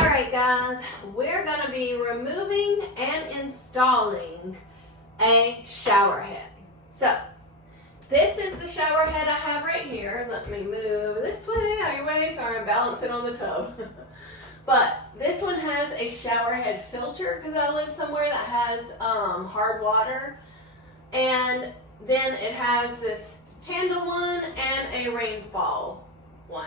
Alright guys, we're going to be removing and installing a shower head. So, this is the shower head I have right here. Let me move this way, out your way. Sorry, I'm balancing on the tub. But this one has a shower head filter because I live somewhere that has hard water. And then it has this handle one and a rainfall one.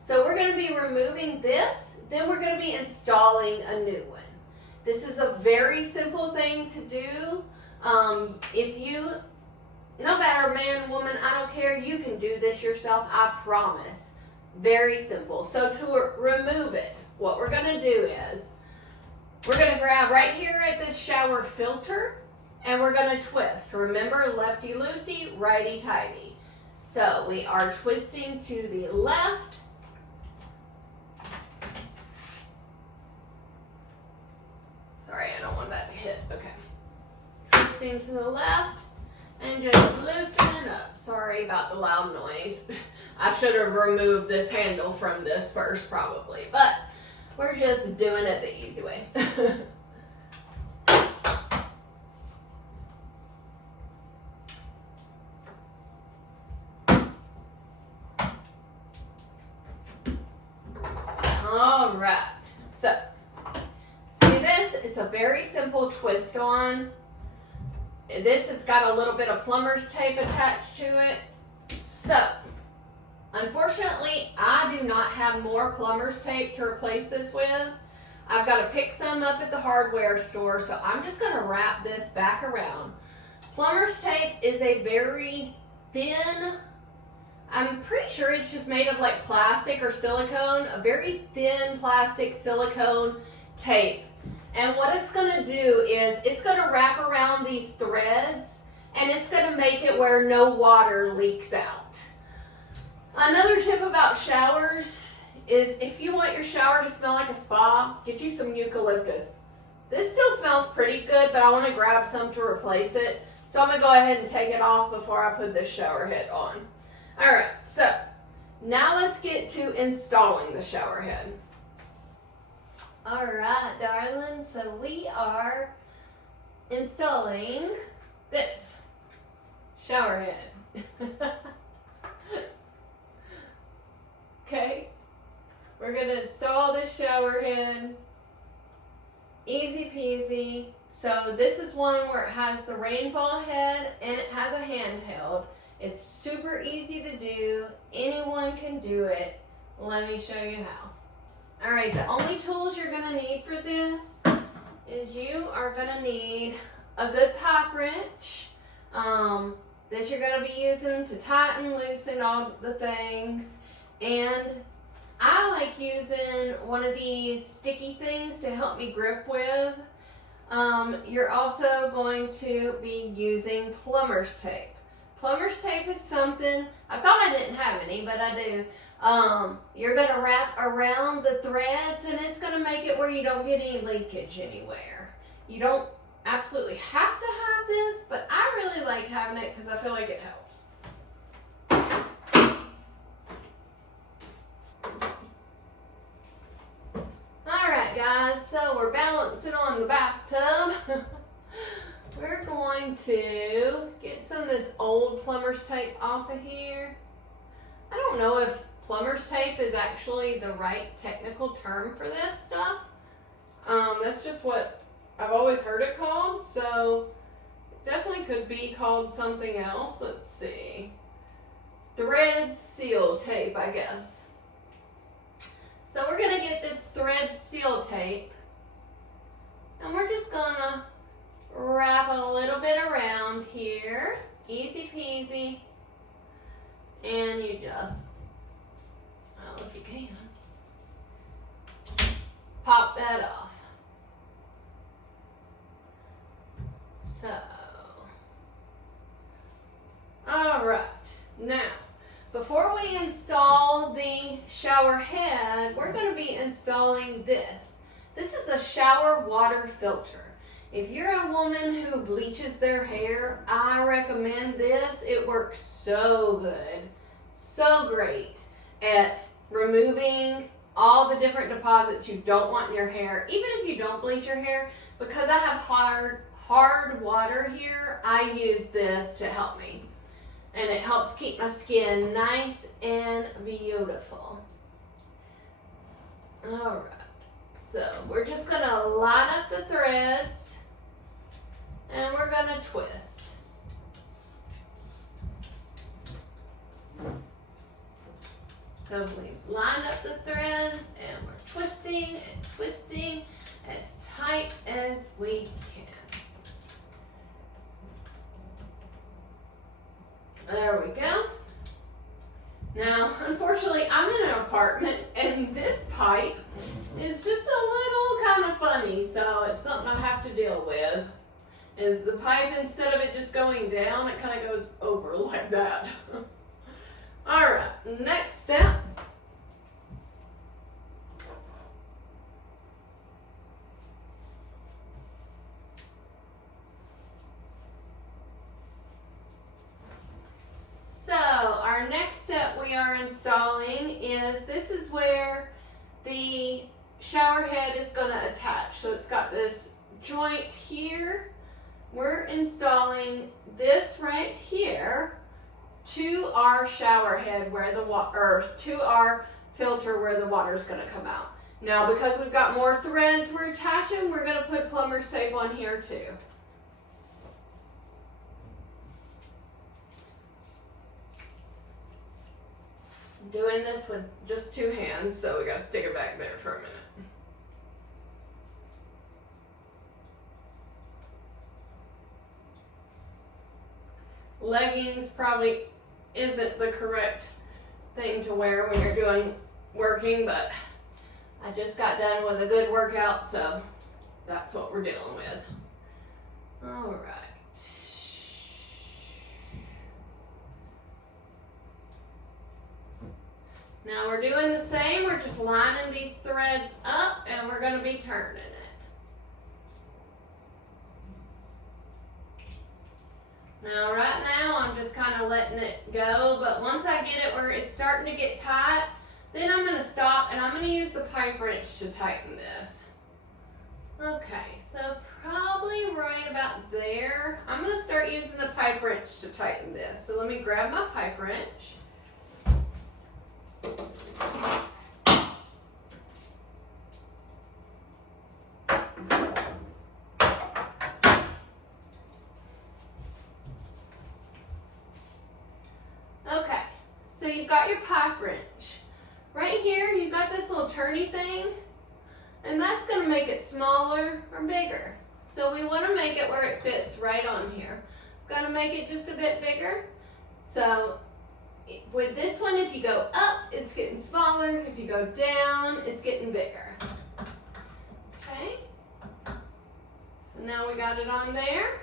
So we're going to be removing this, then we're going to be installing a new one. This is a very simple thing to do. If you, no matter man, woman, I don't care, you can do this yourself, I promise. Very simple. So to remove it, what we're going to do is, we're going to grab right here at this shower filter, and we're going to twist. Remember, lefty-loosey, righty-tighty. So we are twisting to the left. Sorry, I don't want that to hit. Okay. Twisting to the left and just loosen up. Sorry about the loud noise. I should have removed this handle from this first probably, but we're just doing it the easy way. All right, so see this, it's a very simple twist on. This has got a little bit of plumber's tape attached to it. So, unfortunately, I do not have more plumber's tape to replace this with. I've got to pick some up at the hardware store, so I'm just going to wrap this back around. Plumber's tape is a very thin, I'm pretty sure it's just made of like plastic or silicone, a very thin plastic silicone tape. And what it's going to do is it's going to wrap around these threads and it's going to make it where no water leaks out. Another tip about showers is if you want your shower to smell like a spa, get you some eucalyptus. This still smells pretty good, but I want to grab some to replace it. So I'm going to go ahead and take it off before I put this shower head on. Alright, so now let's get to installing the shower head. Alright, darling, so we are installing this shower head. Okay, we're going to install this shower head. Easy peasy. So this is one where it has the rainfall head and it has a handheld. It's super easy to do. Anyone can do it. Let me show you how. Alright, the only tools you're going to need for this is you are going to need a good pipe wrench. This you're going to be using to tighten, loosen all the things. And I like using one of these sticky things to help me grip with. You're also going to be using plumber's tape. Plumber's tape is something, I thought I didn't have any, but I do. You're going to wrap around the threads and it's going to make it where you don't get any leakage anywhere. You don't absolutely have to have this, but I really like having it because I feel like it helps. Alright guys, so we're balancing on the bathtub. We're going to get some of this old plumber's tape off of here. I don't know if plumber's tape is actually the right technical term for this stuff. That's just what I've always heard it called, so it definitely could be called something else. Let's see. Thread seal tape, I guess. So we're going to get this thread seal tape, and we're just going to wrap a little bit around here. Easy peasy. And you just, well, if you can, pop that off. So, alright, now, before we install the shower head, we're going to be installing this. This is a shower water filter. If you're a woman who bleaches their hair, I recommend this. It works so good, so great at removing all the different deposits you don't want in your hair. Even if you don't bleach your hair, because I have hard water here, I use this to help me. And it helps keep my skin nice and beautiful. All right, so we're just gonna line up the threads and we're gonna twist. So we've lined up the threads and we're twisting and twisting as tight as we can. There we go. Now, unfortunately, I'm in an apartment and this pipe is just a little kind of funny, so it's something I have to deal with. And the pipe, instead of it just going down, it kind of goes over like that. All right, next step. So our next step we are installing is, this is where the shower head is going to attach. So it's got this joint here. We're installing this right here to our shower head where the water, to our filter where the water is going to come out. Now, because we've got more threads we're attaching, we're going to put plumber's tape on here too. I'm doing this with just two hands, so we got to stick it back there for a minute. Leggings probably isn't the correct thing to wear when you're working, but I just got done with a good workout, so that's what we're dealing with. All right. Now we're doing the same. We're just lining these threads up and we're going to be turning it. Now right now I'm just kind of letting it go, but once I get it where it's starting to get tight, then I'm going to stop and I'm going to use the pipe wrench to tighten this. Okay, so probably right about there. I'm going to start using the pipe wrench to tighten this. So let me grab my pipe wrench. Okay, so you've got your pipe wrench. Right here, you've got this little turny thing, and that's going to make it smaller or bigger. So we want to make it where it fits right on here. Got to make it just a bit bigger. So with this one, if you go up, it's getting smaller. If you go down, it's getting bigger. Okay. So now we got it on there.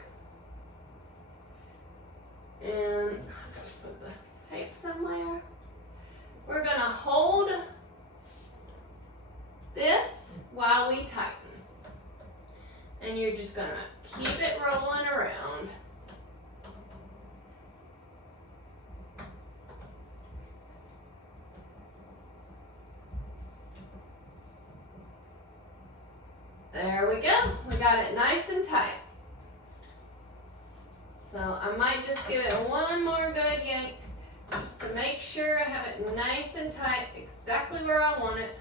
And I'm going to put the tape somewhere. We're going to hold this while we tighten. And you're just going to keep it rolling around. There we go. We got it nice and tight. So I might just give it one more good yank just to make sure I have it nice and tight exactly where I want it.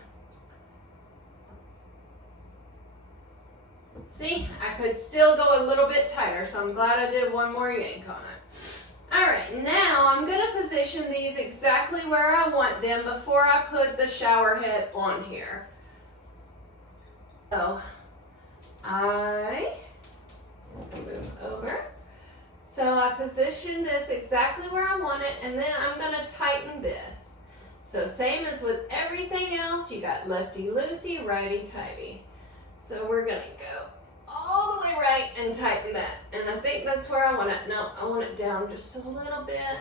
See, I could still go a little bit tighter, so I'm glad I did one more yank on it. All right, now I'm going to position these exactly where I want them before I put the shower head on here. So I move over. So I positioned this exactly where I want it, and then I'm going to tighten this. So same as with everything else, you got lefty-loosey, righty-tighty. So we're going to go all the way right and tighten that. And I think that's where I want it. No, I want it down just a little bit.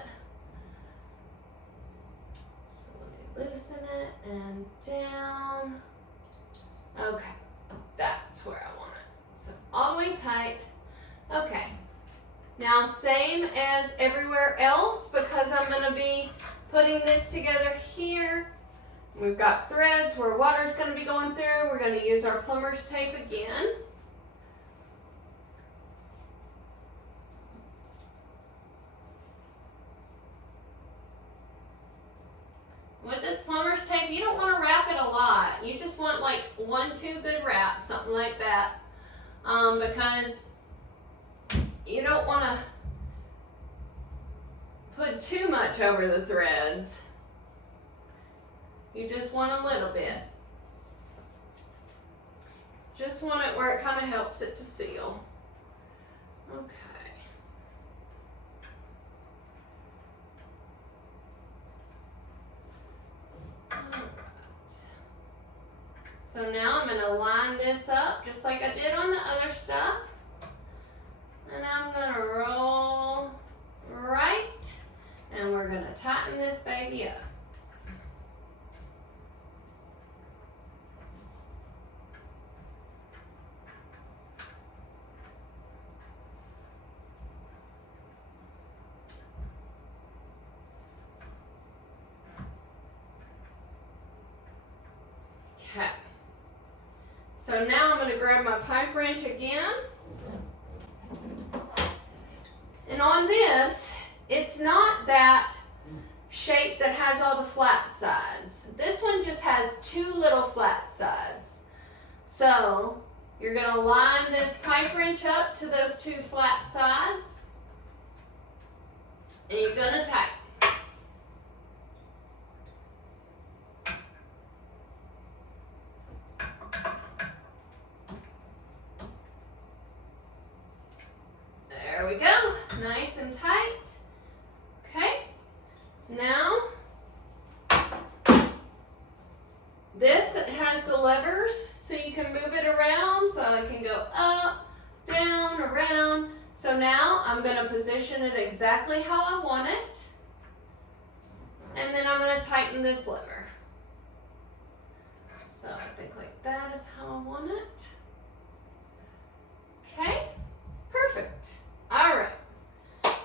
So let me loosen it and down. Okay, that's where I want it. So all the way tight. Okay. Now same as everywhere else, because I'm going to be putting this together here, We've got threads where water's going to be going through. We're going to use our plumber's tape again. With this plumber's tape, you don't want to wrap it a lot. You just want like 1-2 good wraps, something like that. Because you don't want to put too much over the threads. You just want a little bit. Just want it where it kind of helps it to seal. Okay. So now I'm going to line this up just like I did on the other stuff. And I'm going to roll right. And we're going to tighten this baby up. Okay. So now I'm going to grab my pipe wrench again. And on this, it's not that shape that has all the flat sides. This one just has 2 little flat sides. So you're going to line this pipe wrench up to those 2 flat sides. And you're going to tighten. There we go, nice and tight. Okay, now this has the levers so you can move it around, so it can go up, down, around. So now I'm going to position it exactly how I want it, and then I'm going to tighten this lever. So I think like that is how I want it. Okay, perfect. All right,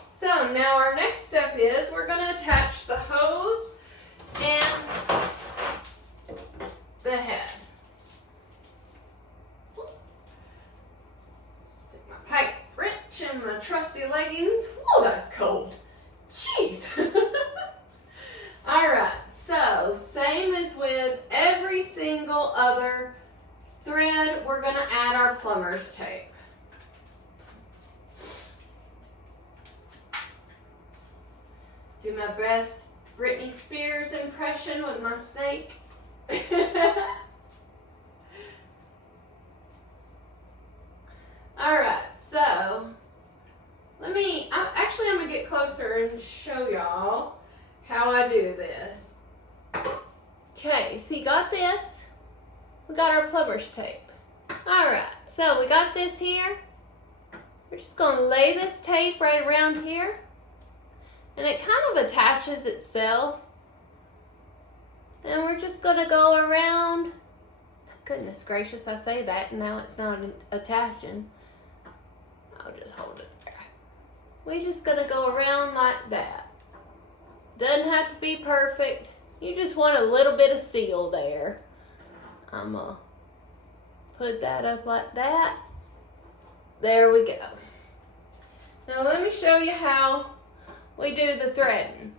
so now our next step is we're going to attach the hose and the head. Stick my pipe wrench in my trusty leggings. Whoa, that's cold. Jeez. All right, so same as with every single other thread, we're going to add our plumber's tape. Do my best Britney Spears impression with my snake. Alright, so I'm going to get closer and show y'all how I do this. Okay, so you got this. We got our plumber's tape. Alright, so we got this here. We're just going to lay this tape right around here. And it kind of attaches itself. And we're just going to go around. Goodness gracious, I say that and now it's not attaching. I'll just hold it there. We're just going to go around like that. Doesn't have to be perfect. You just want a little bit of seal there. I'm going to put that up like that. There we go. Now let me show you how we do the threading.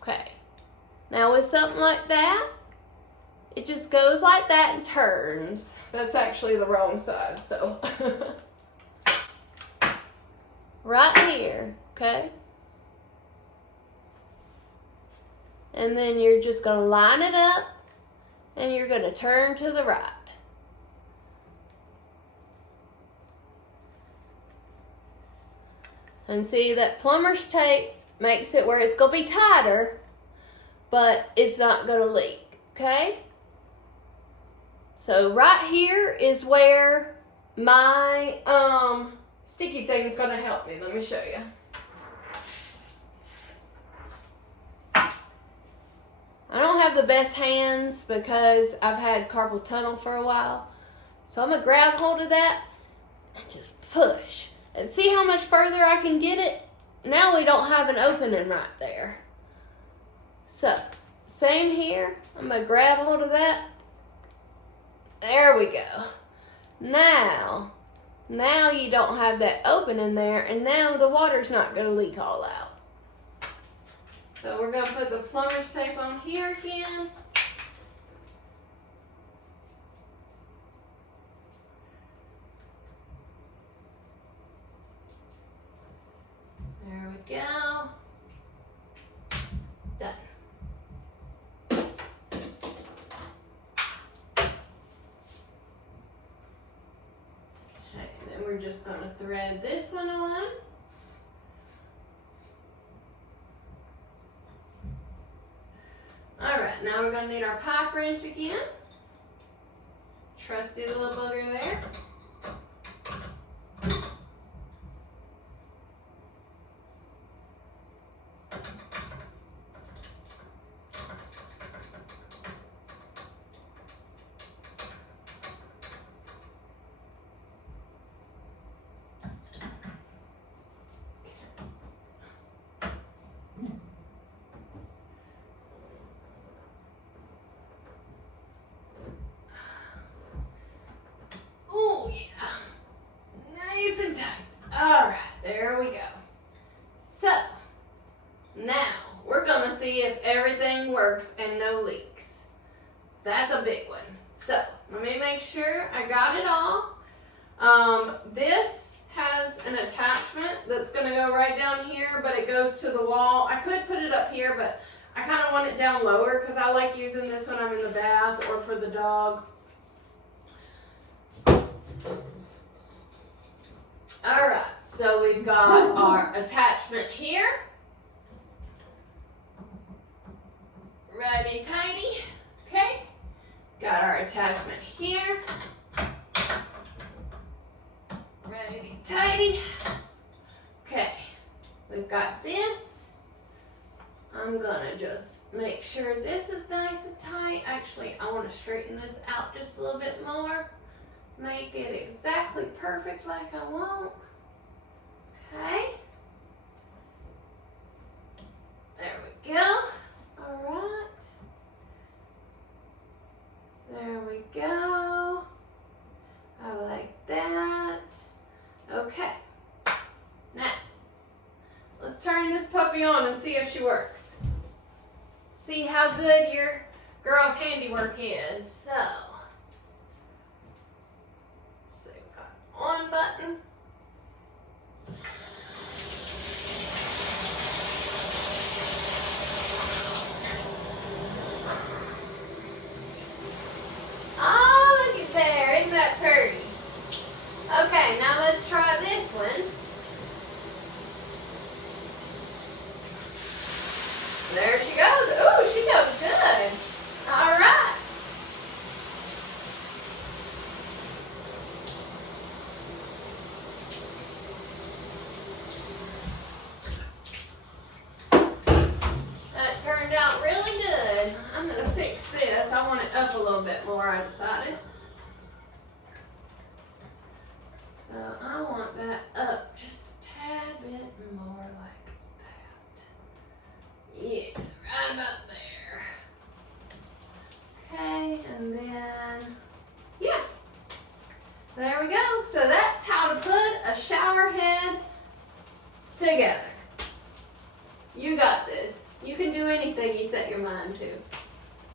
Okay, now with something like that, it just goes like that and turns. That's actually the wrong side, so. Right here, okay? And then you're just gonna line it up and you're gonna turn to the right. And see, that plumber's tape makes it where it's going to be tighter, but it's not going to leak, okay? So right here is where my sticky thing is going to help me. Let me show you. I don't have the best hands because I've had carpal tunnel for a while. So I'm going to grab hold of that and just push. And see how much further I can get it? Now we don't have an opening right there. So Same here. I'm gonna grab hold of that. There we go. Now you don't have that opening there, and now the water's not gonna leak all out. So we're gonna put the plumber's tape on here again. There we go. Done. Okay, then we're just going to thread this one on. Alright, now we're going to need our pipe wrench again. Trusty little booger there. Alright, there we go. So, now we're going to see if everything works and no leaks. That's a big one. So, let me make sure I got it all. This has an attachment that's going to go right down here, but it goes to the wall. I could put it up here, but I kind of want it down lower because I like using this when I'm in the bath or for the dog. Alright, so we've got our attachment here. Righty tighty. Okay. Got our attachment here. Righty tighty. Okay. We've got this. I'm gonna just make sure this is nice and tight. Actually, I want to straighten this out just a little bit more. Make it exactly perfect like I want. Okay. There we go. Alright. There we go. I like that. Okay. Now, let's turn this puppy on and see if she works. See how good your girl's handiwork is. So, on button. Oh, look at there. Isn't that pretty? Okay, now let's try this one. There she goes. Oh, she goes good. All right. Up a little bit more, I decided. So I want that up just a tad bit more.